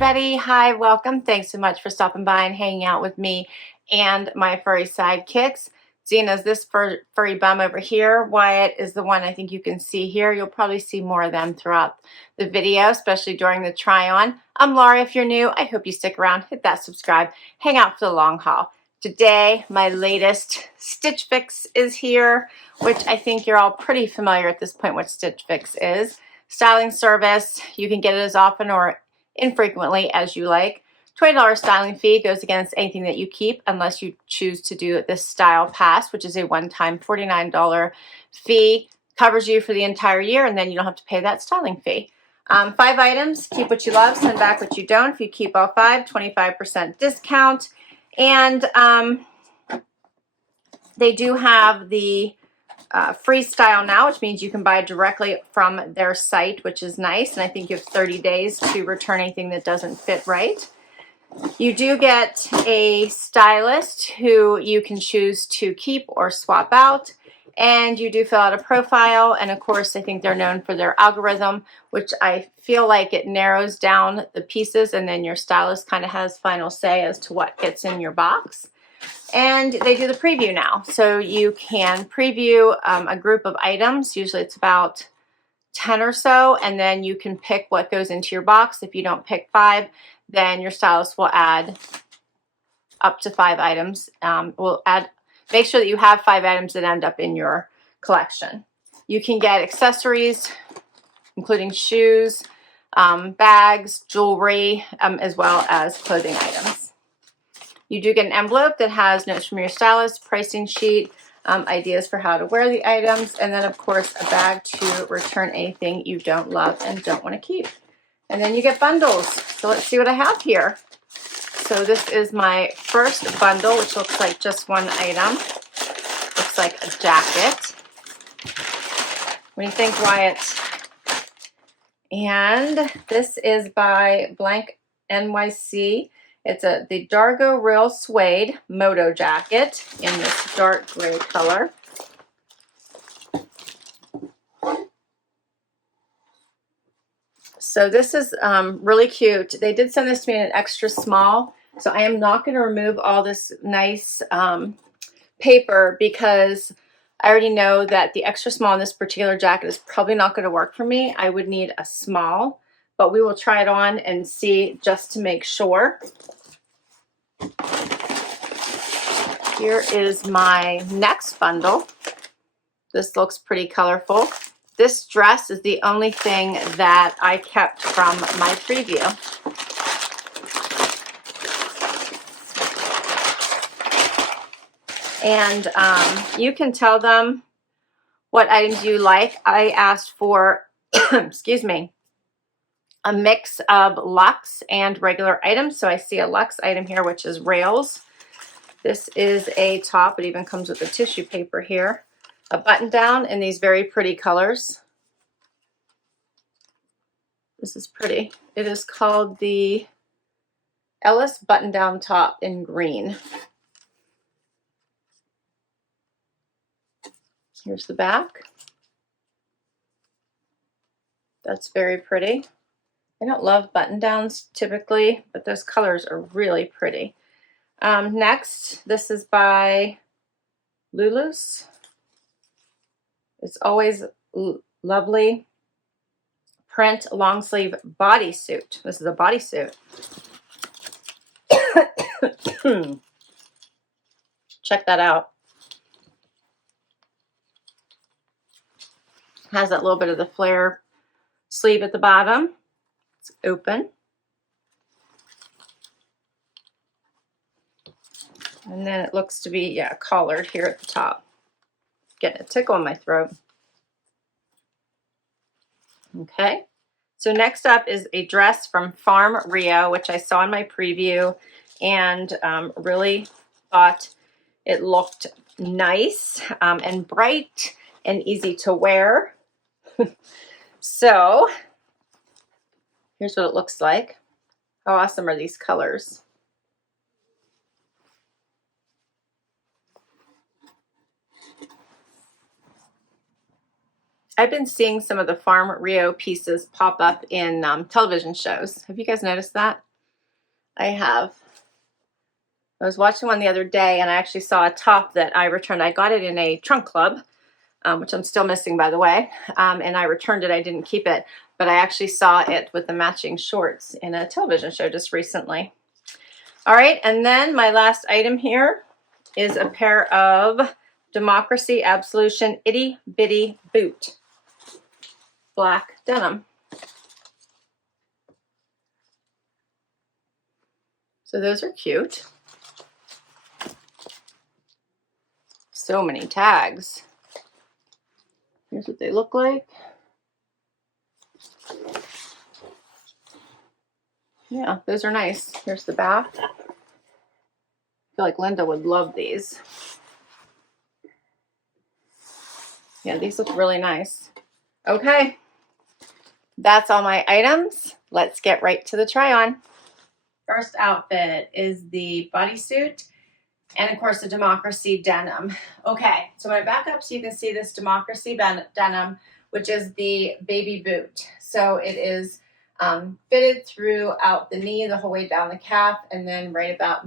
everybody. Hi, welcome. Thanks so much for stopping by and hanging out with me and my furry sidekicks. Zena's this furry bum over here. Wyatt is the one I think you can see here. You'll probably see more of them throughout the video, especially during the try-on. I'm Laura. If you're new, I hope you stick around, hit that subscribe, hang out for the long haul. Today, my latest Stitch Fix is here, which I think you're all pretty familiar at this point what Stitch Fix is. Styling service. You can get it as often or infrequently as you like. $20 styling fee goes against anything that you keep unless you choose to do this style pass, which is a one-time $49 fee. Covers you for the entire year, and then you don't have to pay that styling fee. 5 items. Keep what you love, send back what you don't. If you keep all 5, 25% discount. And they do have the freestyle now, which means you can buy directly from their site, which is nice. And I think you have 30 days to return anything that doesn't fit right. You do get a stylist who you can choose to keep or swap out. And you do fill out a profile. And of course, I think they're known for their algorithm, which I feel like it narrows down the pieces. And then your stylist kind of has final say as to what gets in your box. And they do the preview now. So you can preview a group of items. Usually it's about 10 or so. And then you can pick what goes into your box. If you don't pick 5, then your stylist will add up to 5 items. Make sure that you have 5 items that end up in your collection. You can get accessories, including shoes, bags, jewelry, as well as clothing items. You do get an envelope that has notes from your stylist, pricing sheet, ideas for how to wear the items, and then of course a bag to return anything you don't love and don't want to keep. And then you get bundles. So let's see what I have here. So this is my first bundle, which looks like just one item. Looks like a jacket. What do you think, Wyatt? And this is by BlankNYC. It's the Dargo Real Suede Moto jacket in this dark gray color. So this is really cute. They did send this to me in an extra small. So I am not going to remove all this nice paper because I already know that the extra small in this particular jacket is probably not going to work for me. I would need a small, but we will try it on and see just to make sure. Here is my next bundle. This looks pretty colorful. This dress is the only thing that I kept from my preview. And you can tell them what items you like. I asked for, excuse me, a mix of luxe and regular items. So I see a luxe item here, which is rails. This is a top. It even comes with a tissue paper here. A button down in these very pretty colors. This is pretty. It is called the Ellis button down top in green. Here's the back. That's very pretty. I don't love button downs typically, but those colors are really pretty. Next, this is by Lulus. It's always lovely print long sleeve bodysuit. This is a bodysuit. Check that out. Has that little bit of the flare sleeve at the bottom. It's open. And then it looks to be, yeah, collared here at the top. Getting a tickle in my throat. Okay. So next up is a dress from Farm Rio, which I saw in my preview and really thought it looked nice and bright and easy to wear. So here's what it looks like. How awesome are these colors? I've been seeing some of the Farm Rio pieces pop up in television shows. Have you guys noticed that? I was watching one the other day and I actually saw a top that I returned. I got it in a trunk club, which I'm still missing, by the way, and I returned it. I didn't keep it, but I actually saw it with the matching shorts in a television show just recently. All right, and then my last item here is a pair of Democracy Absolution Itty Bitty Boot, black denim. So those are cute. So many tags. Here's what they look like. Yeah, those are nice. Here's the back. I feel like Linda would love these. Yeah, these look really nice. Okay, that's all my items. Let's get right to the try on. First outfit is the bodysuit and of course the Democracy denim. Okay, so when I back up so you can see this Democracy denim, which is the baby boot. So it is fitted throughout the knee, the whole way down the calf, and then right about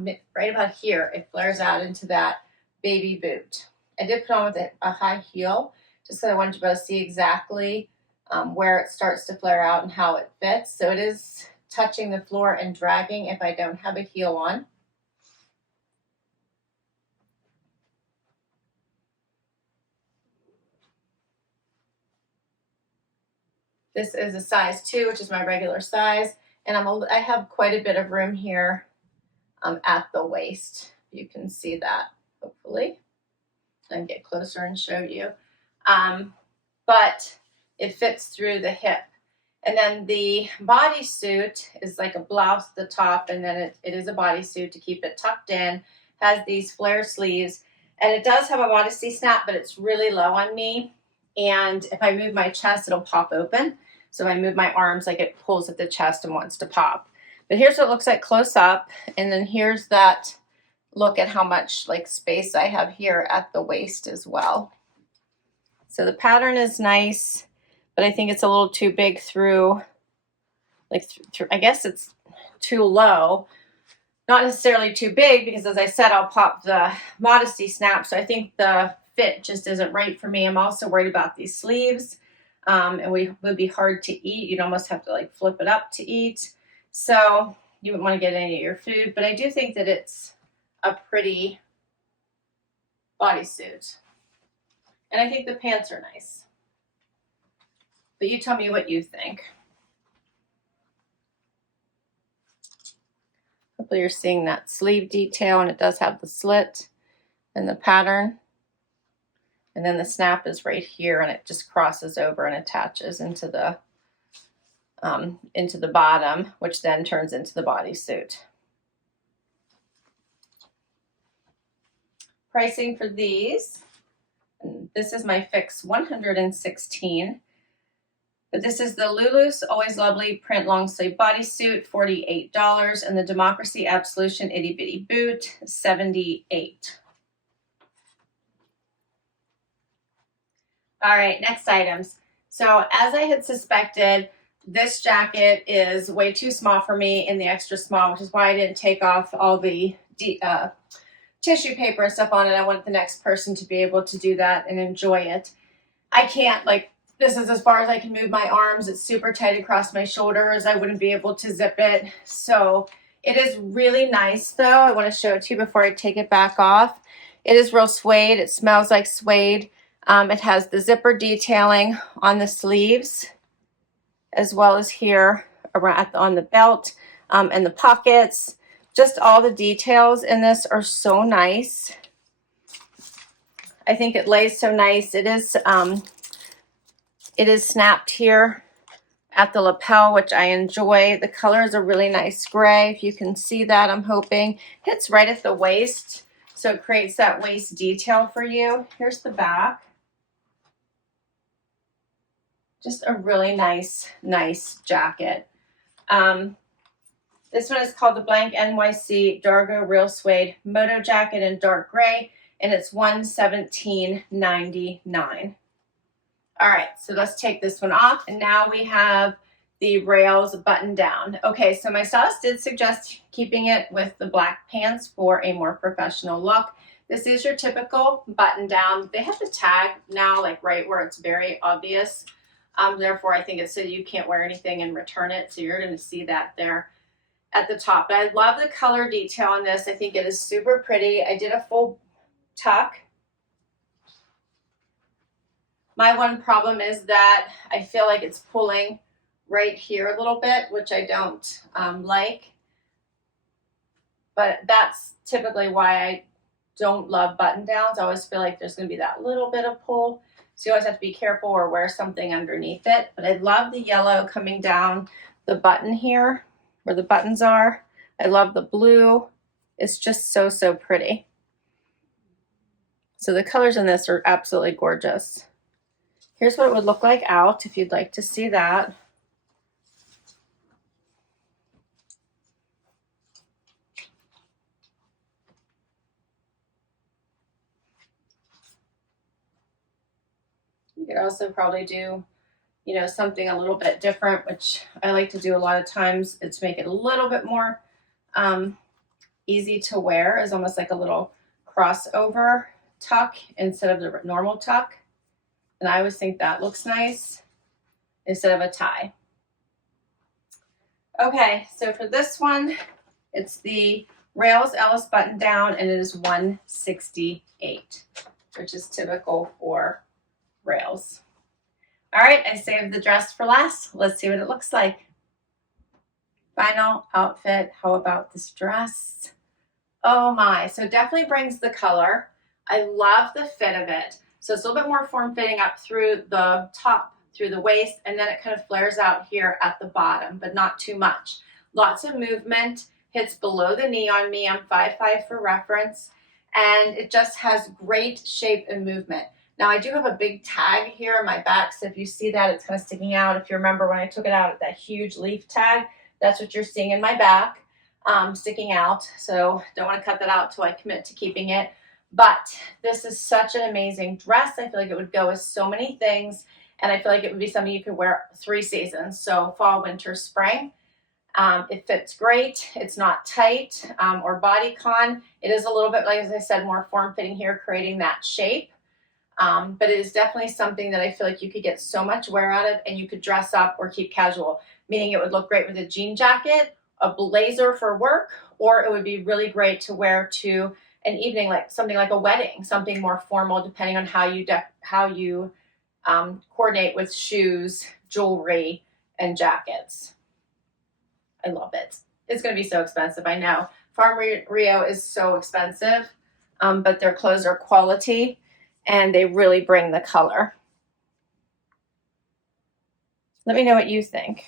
here, it flares out into that baby boot. I did put on with a high heel, just because I wanted you to see exactly where it starts to flare out and how it fits. So it is touching the floor and dragging if I don't have a heel on. This is a size 2, which is my regular size, and I have quite a bit of room here at the waist. You can see that, hopefully. I can get closer and show you. But it fits through the hip. And then the bodysuit is like a blouse at the top, and then it is a bodysuit to keep it tucked in, has these flare sleeves, and it does have a modesty snap, but it's really low on me. And if I move my chest, it'll pop open. So if I move my arms, like it pulls at the chest and wants to pop. But here's what it looks like close up. And then here's that look at how much like space I have here at the waist as well. So the pattern is nice, but I think it's a little too big through, I guess it's too low. Not necessarily too big, because as I said, I'll pop the modesty snap. So I think the fit just isn't right for me. I'm also worried about these sleeves, and would be hard to eat. You'd almost have to like flip it up to eat. So you wouldn't want to get any of your food, but I do think that it's a pretty bodysuit. And I think the pants are nice. But you tell me what you think. Hopefully you're seeing that sleeve detail, and it does have the slit and the pattern. And then the snap is right here, and it just crosses over and attaches into the bottom, which then turns into the bodysuit. Pricing for these, and this is my fix, $116. But this is the Lulus Always Lovely print long sleeve bodysuit, $48, and the Democracy Absolution Itty Bitty Boot, $78. All right, next items. So as I had suspected, this jacket is way too small for me in the extra small, which is why I didn't take off all the tissue paper and stuff on it. I wanted the next person to be able to do that and enjoy it. I can't, like, this is as far as I can move my arms. It's super tight across my shoulders. I wouldn't be able to zip it. So it is really nice though. I want to show it to you before I take it back off. It is real suede. It smells like suede. It has the zipper detailing on the sleeves, as well as here around on the belt and the pockets. Just all the details in this are so nice. I think it lays so nice. It is snapped here at the lapel, which I enjoy. The color is a really nice gray. If you can see that, I'm hoping. Hits right at the waist, so it creates that waist detail for you. Here's the back. Just a really nice jacket. This one is called the BlankNYC Dargo Real Suede Moto Jacket in dark gray, and it's $117.99. All right, so let's take this one off. And now we have the rails button down. Okay, so my stylist did suggest keeping it with the black pants for a more professional look. This is your typical button down. They have the tag now, like right where it's very obvious. Therefore, I think it said you can't wear anything and return it. So you're going to see that there at the top. But I love the color detail on this. I think it is super pretty. I did a full tuck. My one problem is that I feel like it's pulling right here a little bit, which I don't like. But that's typically why I don't love button downs. I always feel like there's going to be that little bit of pull. So you always have to be careful or wear something underneath it. But I love the yellow coming down the button here where the buttons are. I love the blue. It's just so, so pretty. So the colors in this are absolutely gorgeous. Here's what it would look like out if you'd like to see that. You could also probably do, you know, something a little bit different, which I like to do a lot of times. It's to make it a little bit more easy to wear, is almost like a little crossover tuck instead of the normal tuck. And I always think that looks nice instead of a tie. Okay, so for this one, it's the Rails Ellis button down, and it is $168, which is typical for Rails. All right, I saved the dress for last. Let's see what it looks like. Final outfit. How about this dress? Oh my, so definitely brings the color. I love the fit of it. So it's a little bit more form-fitting up through the top, through the waist, and then it kind of flares out here at the bottom, but not too much. Lots of movement, hits below the knee on me. I'm 5'5" for reference, and it just has great shape and movement. Now I do have a big tag here on my back, so if you see that, it's kind of sticking out. If you remember when I took it out, that huge leaf tag, that's what you're seeing in my back, sticking out. So don't want to cut that out till I commit to keeping it. But this is such an amazing dress. I feel like it would go with so many things, and I feel like it would be something you could wear 3 seasons, so fall, winter, spring. It fits great. It's not tight or bodycon. It is a little bit, like as I said, more form-fitting here, creating that shape. But it is definitely something that I feel like you could get so much wear out of, and you could dress up or keep casual, meaning it would look great with a jean jacket, a blazer for work, or it would be really great to wear to an evening, like something like a wedding, something more formal, depending on how you coordinate with shoes, jewelry, and jackets. I love it. It's going to be so expensive, I know. Farm Rio is so expensive, but their clothes are quality, and they really bring the color. Let me know what you think.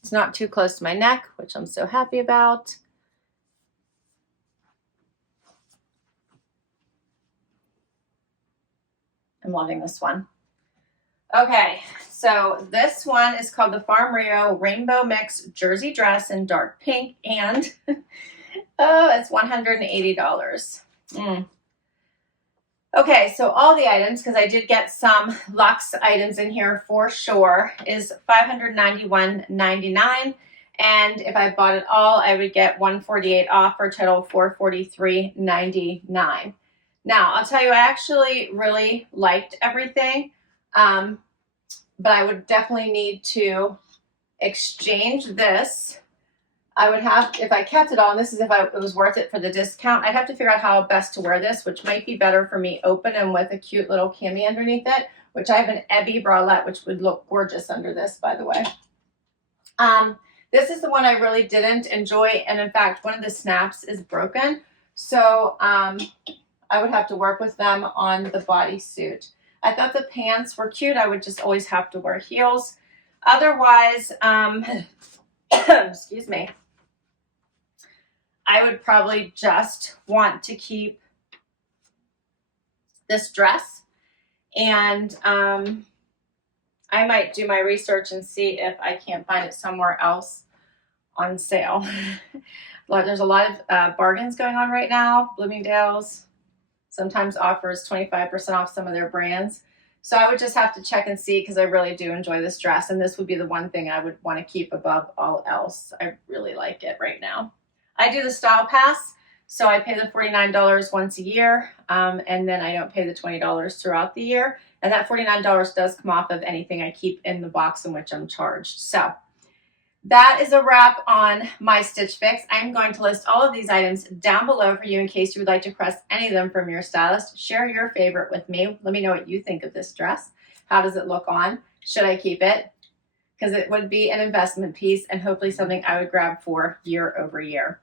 It's not too close to my neck, which I'm so happy about. I'm loving this one. Okay, so this one is called the Farm Rio Rainbow Mix Jersey Dress in dark pink, and oh, it's $180. Okay, so all the items, because I did get some Luxe items in here for sure, is $591.99. And if I bought it all, I would get $148 off for a total of $443.99. Now, I'll tell you, I actually really liked everything, but I would definitely need to exchange this. I would have, if I kept it all, and this is if it was worth it for the discount, I'd have to figure out how best to wear this, which might be better for me open and with a cute little cami underneath it, which I have an ebby bralette, which would look gorgeous under this, by the way. This is the one I really didn't enjoy, and in fact, one of the snaps is broken, so I would have to work with them on the bodysuit. I thought the pants were cute. I would just always have to wear heels. Otherwise, excuse me, I would probably just want to keep this dress, and I might do my research and see if I can't find it somewhere else on sale. There's a lot of bargains going on right now. Bloomingdale's sometimes offers 25% off some of their brands. So I would just have to check and see, because I really do enjoy this dress, and this would be the one thing I would want to keep above all else. I really like it right now. I do the Style Pass, so I pay the $49 once a year, and then I don't pay the $20 throughout the year. And that $49 does come off of anything I keep in the box in which I'm charged. So that is a wrap on my Stitch Fix. I'm going to list all of these items down below for you in case you would like to request any of them from your stylist. Share your favorite with me. Let me know what you think of this dress. How does it look on? Should I keep it? Because it would be an investment piece and hopefully something I would grab for year over year.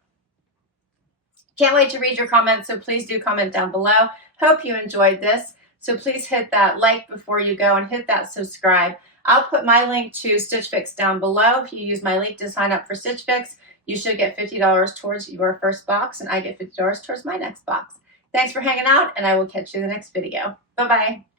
Can't wait to read your comments, so please do comment down below. Hope you enjoyed this. So please hit that like before you go and hit that subscribe. I'll put my link to Stitch Fix down below. If you use my link to sign up for Stitch Fix, you should get $50 towards your first box, and I get $50 towards my next box. Thanks for hanging out, and I will catch you in the next video. Bye-bye.